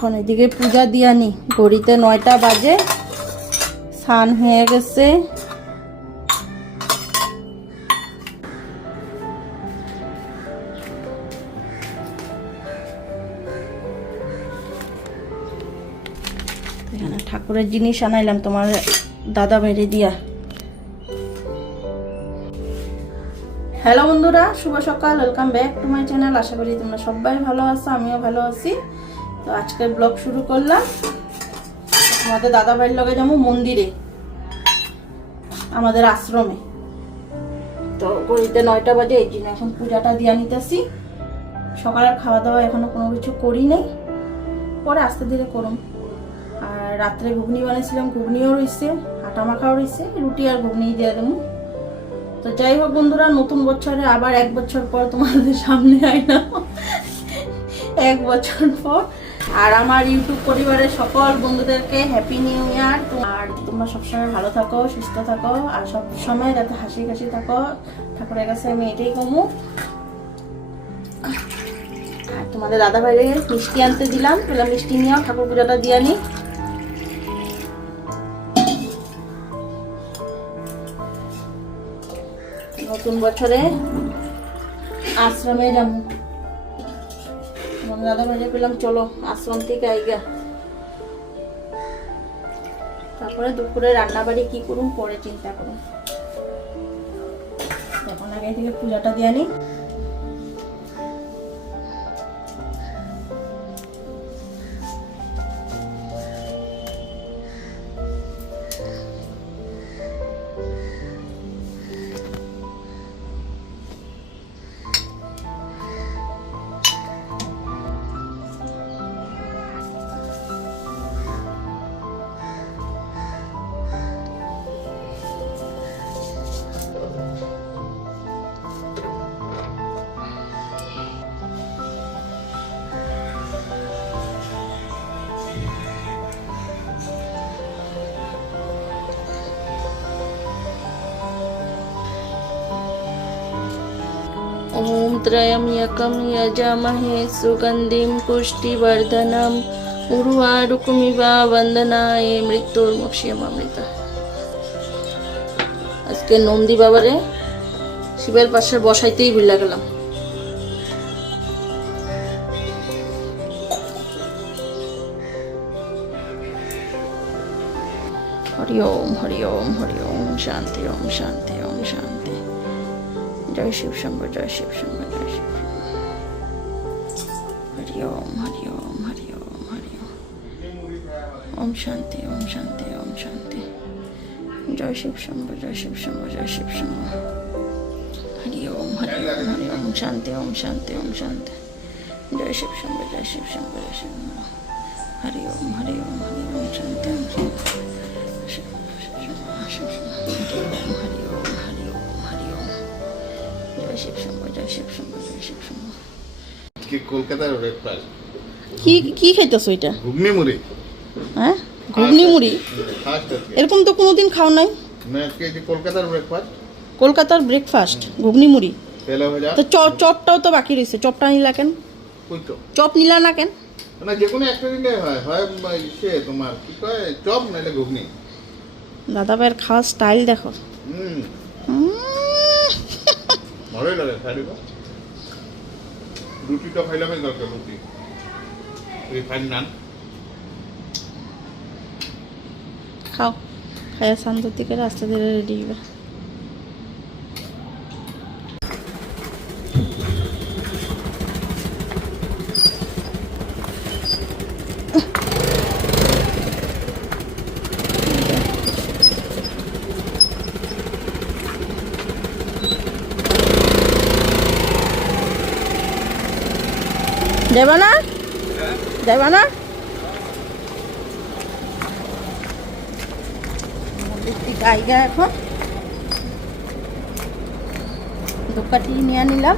এখন এদিকে পূজা দিয়ানি। ঘড়িতে নয়টা বাজে। স্নান হয়ে গেছে। ঠাকুরের জিনিস আনাইলাম তোমার দাদা বাইরে দিয়া। হ্যালো বন্ধুরা, শুভ সকাল। Welcome back to my channel আশা করি তোমরা সবাই ভালো আছো, আমিও ভালো আছি। তো আজকের ব্লগ শুরু করলাম। আমাদের দাদা বাড়ির লগে যাব মন্দিরে, আমাদের আশ্রমে। তো ঘড়িতে নয়টা বাজে, এই জন্য এখন পূজাটা দিয়া নিতেছি। সকালের খাওয়া দাওয়া এখনও কোনো কিছু করি নাই। পরে আস্তে ধীরে করুম আর রাত্রে ঘুগনি বানিয়েছিলাম, ঘুগনিও রয়েছে, আটা মাখাও রয়েছে, রুটি আর ঘুগনি দিয়ে দেবো। তো যাই হোক বন্ধুরা, নতুন বছরে আবার এক বছর পর তোমাদের সামনে আইলাম। এক বছর পর আর আমার ইউটিউব পরিবারের সকল বন্ধুদেরকে হ্যাপি নিউ ইয়ার আর তোমরা সবসময় ভালো থাকো, সুস্থ থাকো, আর সব সময় যাতে হাসি হাসি থাকো। ঠাকুরের কাছে আমি এটাই কমু। আর তোমাদের দাদা ভাইরে মিষ্টি আনতে দিলাম। পেলাম মিষ্টি নিয়েও ঠাকুর পূজাটা দিয়ে নি নতুন বছরে আশ্রমে যাব। দাদা ভাইরে পেলাম চলো আশ্রম থেকে আইগা। তারপরে দুপুরে রান্না বাড়ি কি করুন পরে চিন্তা করুন এখন আগে থেকে পূজাটা দিয়ে নি। ॐ त्रयम्यकं यजामहे सुगन्धिं पुष्टिवर्धनम् उर्वारुकमिव वन्दनाय মৃত্যুর্মুক্ষিয়মৃতা আজকে নন্দী বাবারে শিবের পাশে বসাইতেই ভুলে গেলাম হরি ওম হরি ওম হরি ওম শান্তি ওম শান্তি ওম শান্তি জয় শিব শম্ভ জয় শিব শম্ভ জয় শিব শম্ভ। হরি ওম হরি ওম হরি ওম হরি ওম ওম শান্তি ওম শান্তি ওম শান্তি জয় শিব শম্ভ জয় শিব শম্ভ জয় শিব শম্ভ হরি ওম হরি ওম হরি ওম শান্তি ওম শান্তি ওম শান্তি জয় শিব শম্ভ জয় শিব শম্ভ জয় শিব হরি ওম হরি ওম হরি ওম শান্তি ওম শান্তি শিব শিব হরি ওম হরি ওম হরি ওম হরি ওম জয় শিব শম্ভ জয় শিব শম্ভ জয় শিব শম্ভ আজকে কলকাতার ব্রেকফাস্ট কি কি খাইতেছো এটা? ঘুগনি মুড়ি। হ্যাঁ? ঘুগনি মুড়ি? এরকম তো কোনোদিন খাও নাই? মানে আজকে যে কলকাতার ব্রেকফাস্ট কলকাতার ব্রেকফাস্ট ঘুগনি মুড়ি। তো চপটাও তো বাকি রয়েছে। চপটা নিলা কেন? চপ নিলা না কেন? মানে যে কোনো একটা দিলে হয়। হয় ইসে তোমার কি কয়? চপ নাহলে ঘুগনি। দাদা ভাইয়ের খাওয়ার স্টাইল দেখো। হুম। ভালোই লাগে রুটিটা খাইলাম দরকার রুটি। রিফাইন নান। খাও। খাইয়া শান্ততি করে রাস্তা ধরে রেডি হবে দেবা না? দেব না? এখন দোকানটি নিয়ে নিলাম।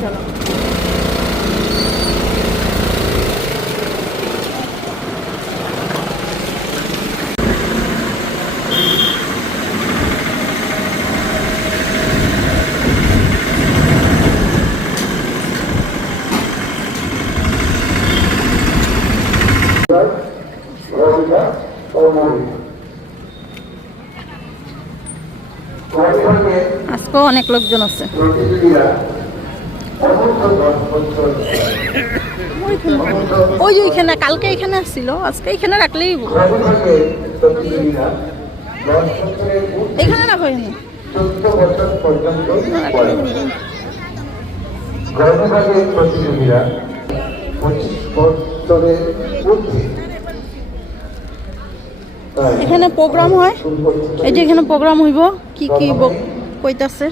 চলো। আজকেও অনেক লোকজন আছে। ওই যে ওইখানে, কালকে এখানে আসছিল, আজকে এখানে রাখলেই। এখানে রাখো এখানে প্রোগ্রাম হয় এই যে এখানে প্রোগ্রাম হইব, কি কি কইতাছে।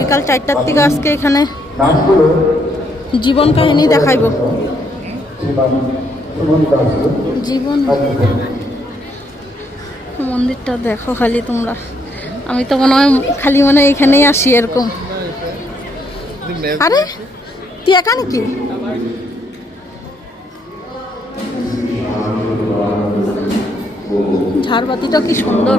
বিকাল চারটার থেকে আজকে এখানে জীবন কাহিনী দেখাইব। জীবন। মন্দিরটা দেখো খালি তোমরা। আমি তো মনে হয় খালি মনে এখানেই আসি এরকম। আরে, তুই একা নাকি? ঝাড়বাতিটা কি সুন্দর।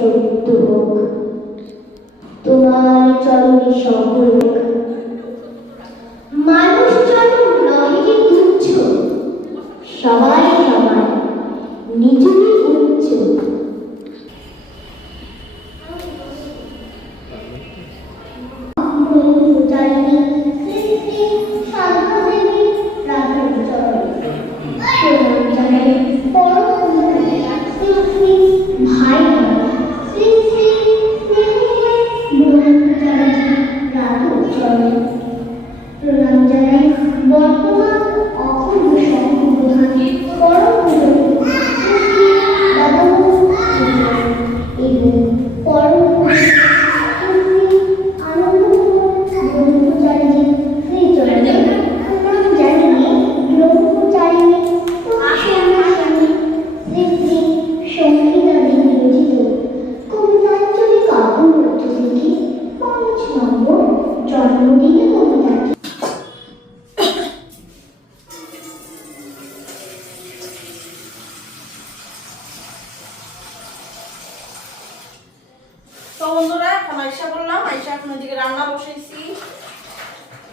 তোমার চরণে সকল তো বন্ধুরা, এখন আইসা বললাম আইসা এখন ওইদিকে রান্না বসাইছি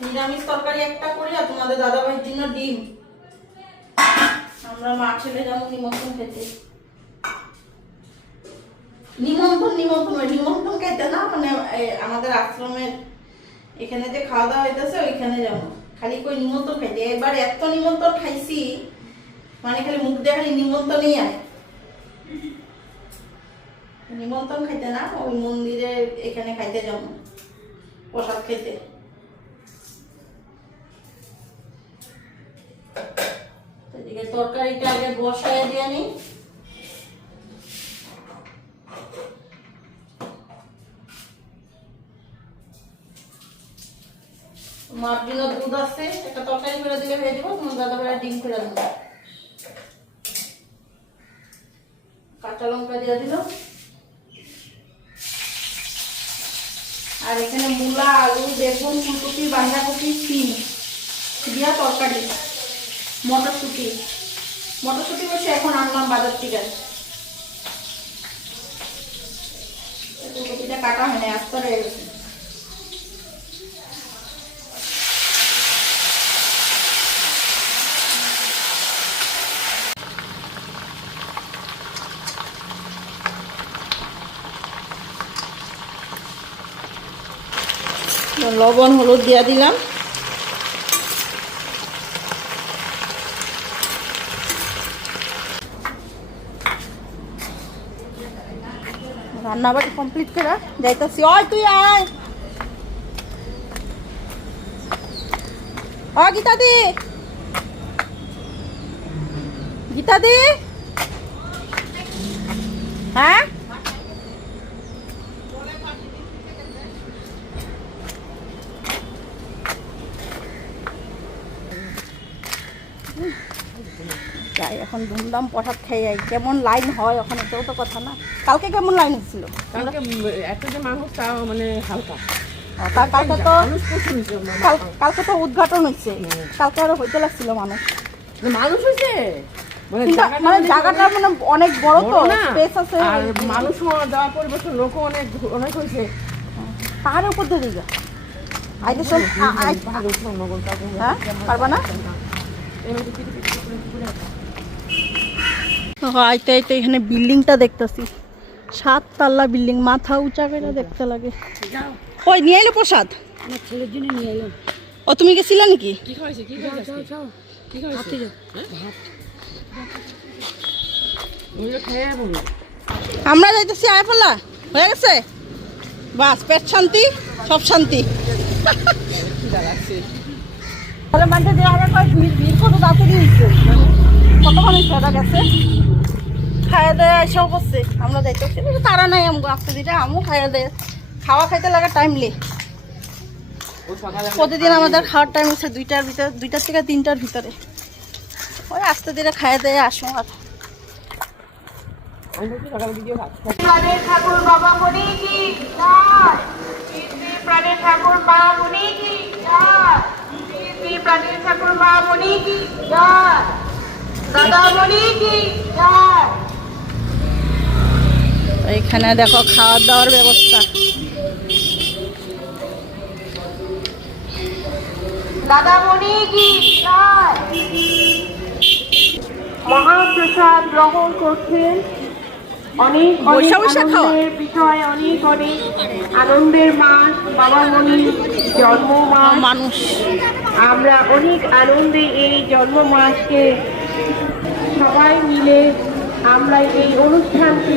নিরামিষ তরকারি একটা করি আর তোমাদের দাদা ভাইয়ের জন্য ডিম। আমরা মা ছেলে যেমন নিমন্ত্রণ খেতে। নিমন্ত্রণ নিমন্ত্রণ নিমন্ত্রণ খাইতে না মানে আমাদের আশ্রমের এখানে যে খাওয়া দাওয়া হইতেছে, ওইখানে যাব খালি কই নিমন্ত্রণ খাইতে। এবার এত নিমন্ত্রণ খাইছি মানে খালি মুখ দিয়ে খালি নিমন্ত্রণই আয়। নিমন্ত্রণ খাইতে না, ওই মন্দিরে এখানে খাইতে যাব। প্রসাদ খেতে এদিকে তরকারিটা আগে বসায় দিয়ে নি মার জন্য দুধ আছে, একটা তরকারি করে দিলে হয়ে যাব, তোমার ভাইয়ের ডিম করে দেবো। কাঁচা লঙ্কা দিয়ে দিল। আর এখানে মূলা, আলু, বেগুন, ফুলকপি, বাঁধাকপি সিম দিয়া তরকারি, মটরশুঁটি। মটরশুঁটি হচ্ছে এখন আনলাম বাজার থেকে। ফুলকপিটা কাটা হয় না আস্তে গেছে। লবণ, হলুদ দিয়া দিলাম। রান্না বাড়ি কমপ্লিট করে যাইতাছি। ওই তুই আয়। ও গীতা দি গীতা দি হ্যাঁ যাই এখন ধুমধাম প্রসাদ খেয়ে যাই কেমন লাইন হয় ওখানে কেউ তো কথা না। কালকে কেমন লাইন হচ্ছিল কালকে যে মানুষ তাও মানে হালকা। কালকে তো প্রচুর হয়েছে, মানে কালকে তো উদ্ঘাটন হচ্ছে কালকে আরও হইতে লাগছিল মানুষ। মানে মানুষ হয়েছে? মানে জায়গাটা মানে অনেক জায়গাটা মানে অনেক বড় তো স্পেস আছে। আর মানুষ দেওয়া পরিবেশন লোক অনেক অনেক হয়েছে। পাহাড়ের উপর দিয়ে দিকে আইতে চল। হ্যাঁ? পারবা না? আইতে আইতে এখানে বিল্ডিংটা দেখতেছি। সাত তাল্লা বিল্ডিং মাথা উঁচা করে দেখতে লাগে। ওই নিয়ে এলো প্রসাদ? নিয়ে ও তুমি গেছিলে নাকি? আমরা যাইতেছি আয় পাল্লা হয়ে গেছে? বাস পেট শান্তি সব শান্তি। তাহলে মানে কয় ভিড় কত তাড়াতাড়ি কতক্ষণ হয়েছে গেছে? খাইয়া দেয় এসেও করছে আমরা যাইতেছি তারা নাই আমগো আসতে দিটা আমও খাইয়া দেয়। খাওয়া খাইতে লাগা টাইমলি ও সকালে প্রতিদিন আমাদের খাওয়ার টাইম হচ্ছে দুইটার ভিতরে, দুইটার থেকে তিনটার ভিতরে। ওই আস্তে ধীরে খাইয়া দেয় আসো আর। ঠাকুর বাবা কি মনি কি প্রাণের এখানে দেখো খাওয়া দাওয়ার ব্যবস্থা। মহাপ্রসাদ গ্রহণ করছেন। অনেক? আনন্দের বিষয় অনেক অনেক আনন্দের মাস। বাবা মনির জন্ম মানুষ। আমরা অনেক আনন্দে এই জন্ম মাসকে সবাই মিলে আমরা এই অনুষ্ঠানকে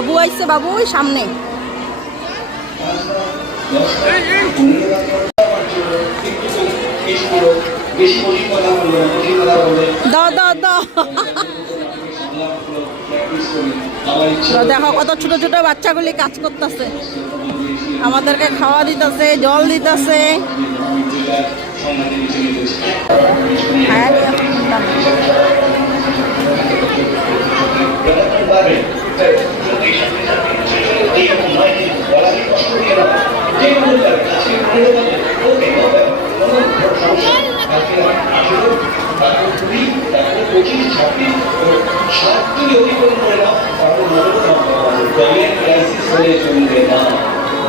বাবু আইছে, বাবু, ওই সামনে। দেখো, কত ছোট ছোট বাচ্চাগুলি কাজ করতেছে। আমাদেরকে খাওয়া দিতেছে, জল দিতেছে।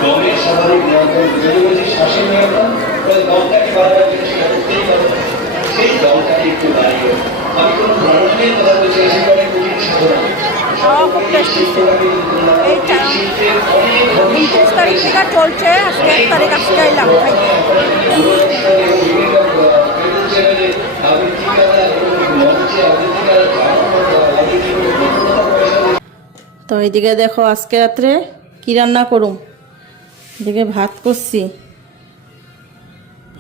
দমের স্বাভাবিক নিয়ন্ত্রণ যদি বলছি শ্বাসের নিয়ন্ত্রণ তাহলে দমটাকে বারবার সেটা করতেই পারে সেই দমটাকে একটু বাড়িয়ে আমি কোনো প্রাণায়ামের কথা বলছি খাওয়া খুব টেস্টি উনত্রিশ তারিখ থেকে চলছে, আজকে এক তারিখ আজকে এলাম তো এইদিকে দেখো আজকে রাত্রে কি রান্না করুম? এদিকে ভাত করছি।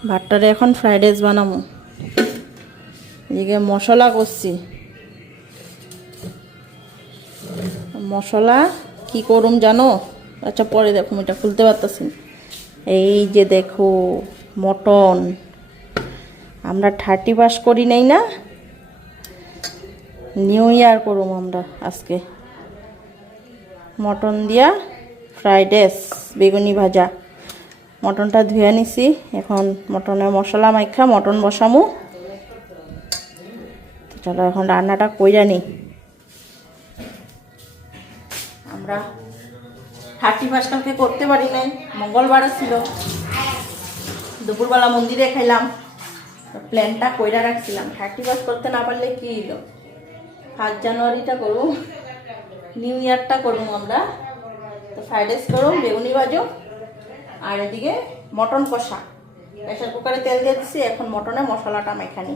ভাতটারে এখন ফ্রাইড রাইস বানাবো এদিকে মশলা করছি। মশলা, কি করুম জানো? আচ্ছা পরে দেখো এটা খুলতে পারতেছি এই যে দেখো, মটন। আমরা থার্টি পাস করি নাই না? নিউ ইয়ার করুম আমরা আজকে। মটন দিয়া ফ্রাইড রাইস, বেগুনি ভাজা। মটনটা ধুয়ে নিছি, এখন মটনের মশলা মাইখা মটন বসামু। চলো, এখন রান্নাটা কইরা নিই। আমরা। থার্টি ফার্স্ট কালকে করতে পারি নাই, মঙ্গলবারও ছিল। দুপুরবেলা মন্দিরে খাইলাম প্ল্যানটা কইরা রাখছিলাম। থার্টি ফার্স্ট করতে না পারলে কি হলো ফার্স্ট জানুয়ারিটা করব নিউ ইয়ারটা করব আমরা। তো ফ্রাইড রাইস করুন বেগুনি ভাজো, আর এদিকে মটন কষা। প্রেশার কুকারে তেল দিয়ে দিচ্ছি এখন মটনে মশলাটা মেখানি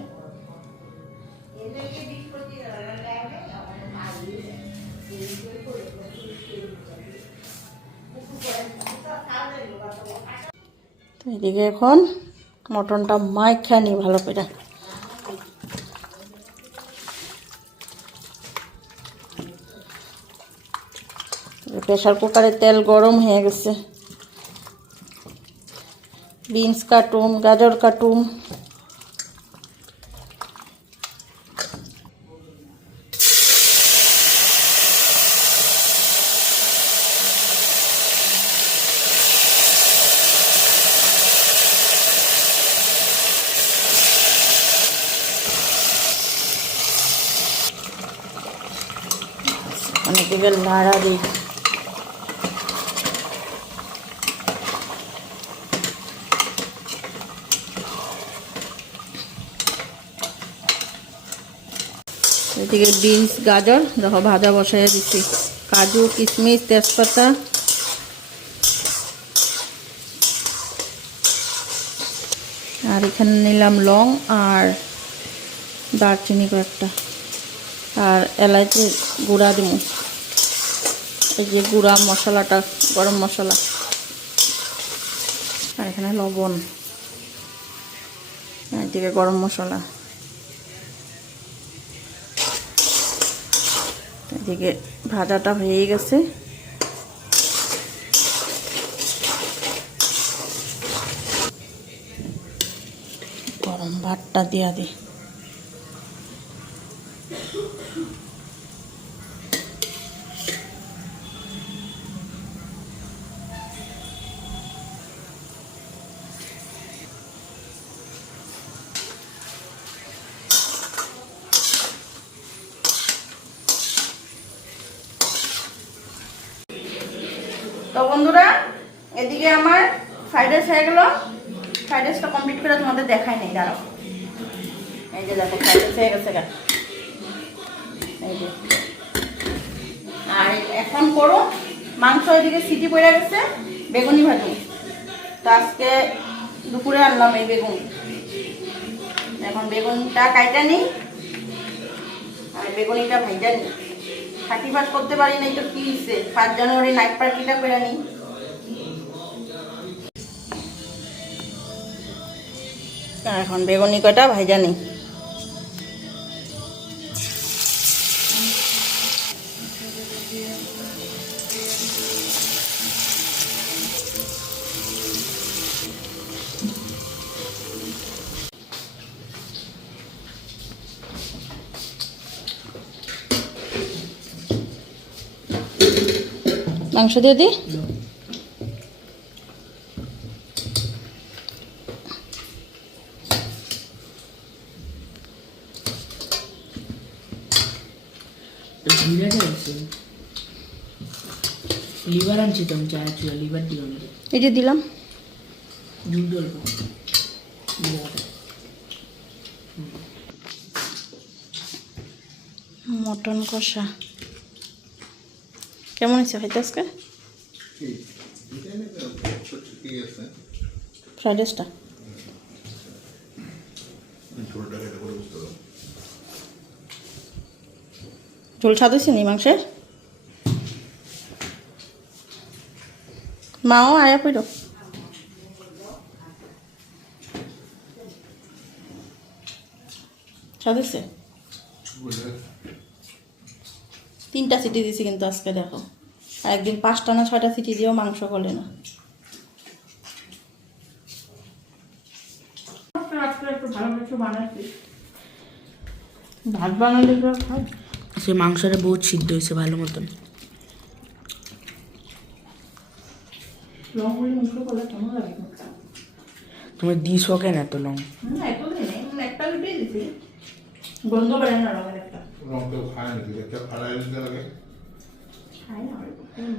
তো এদিকে এখন মটনটা মাইখানি ভালো করে। প্রেশার কুকারে তেল গরম হয়ে গেছে। বিনস কাটুম, গাজর কাটুম। অনেকে লাড়া দিই। এদিকে বিনস, গাজর, দেখো ভাজা বসাইয়া দিচ্ছি। কাজু, কিশমিশ, তেজপাতা। আর এখানে নিলাম লং আর দারচিনি কয়েকটা। আর এলাচি গুঁড়া দিব এই যে গুঁড়া মশলাটা, গরম মশলা। আর এখানে লবণ। এদিকে গরম মশলা। এদিকে ভাজাটা হয়ে গেছে। গরম ভাতটা দিয়া দিই তো বন্ধুরা এদিকে আমার ফ্রাইড রাইস হয়ে গেল ফ্রাইড রাইসটা কমপ্লিট করে তোমাদের দেখাই নেই দাঁড়াও এই যে দেখো হয়ে গেছে এই যে আর এখন করো মাংস এদিকে সিটি পড়ে গেছে বেগুনি ভাজি তো আজকে দুপুরে আনলাম এই বেগুন এখন বেগুনটা কাইটা নিই আর বেগুনিটা ভাইজা নিই থার্টি ফার্স্ট করতে পারি নাই তো কি পাঁচ জানুয়ারি নাইট পার্টিটা করে নিই এখন বেগুনি কটা ভাইজা নিই। মাংস দিয়ে দিই জিরাটা আছে লিভার আনছি এই যে দিলাম। অল্প। মটন কষা। কেমন হয়েছে ভাইতে আজকে? ফ্রাইড রাইসটা? ঝোল স্বাদ হয়েছে নি মাংসের? মাও আয়া পড়ো হয়েছে তিনটা সিটি দিছি কিন্তু আজকে দেখো আর একদিন পাঁচটা না ছয়টা সিটি দিয়েও মাংস গলে না। আজকে একটু ভালো কিছু বানাইছি ভাত বানালে সে মাংসটা বহুত সিদ্ধ হয়েছে ভালো মতন। লং করে মুখে করলে কেমন লাগে মুখটা তোমার দিস কেন এত লং? হুম, একদমই নেই। হুম, একটা রুটি দিছি গন্ধ বেড়ে না রঙের একটা। রং কেউ খায় নাকি একটা ফাড়াই দিতে লাগে। খাই না হুম।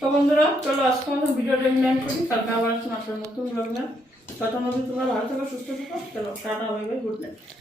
তো বন্ধুরা চলো আজকে আমাদের ভিডিওটা এন্ড করি। কালকে আবার আসুন আপনার নতুন ব্লগ না তত নতুন তোমরা ভালো থাকো সুস্থ থাকো। চলো টাটা বাই গুড নাইট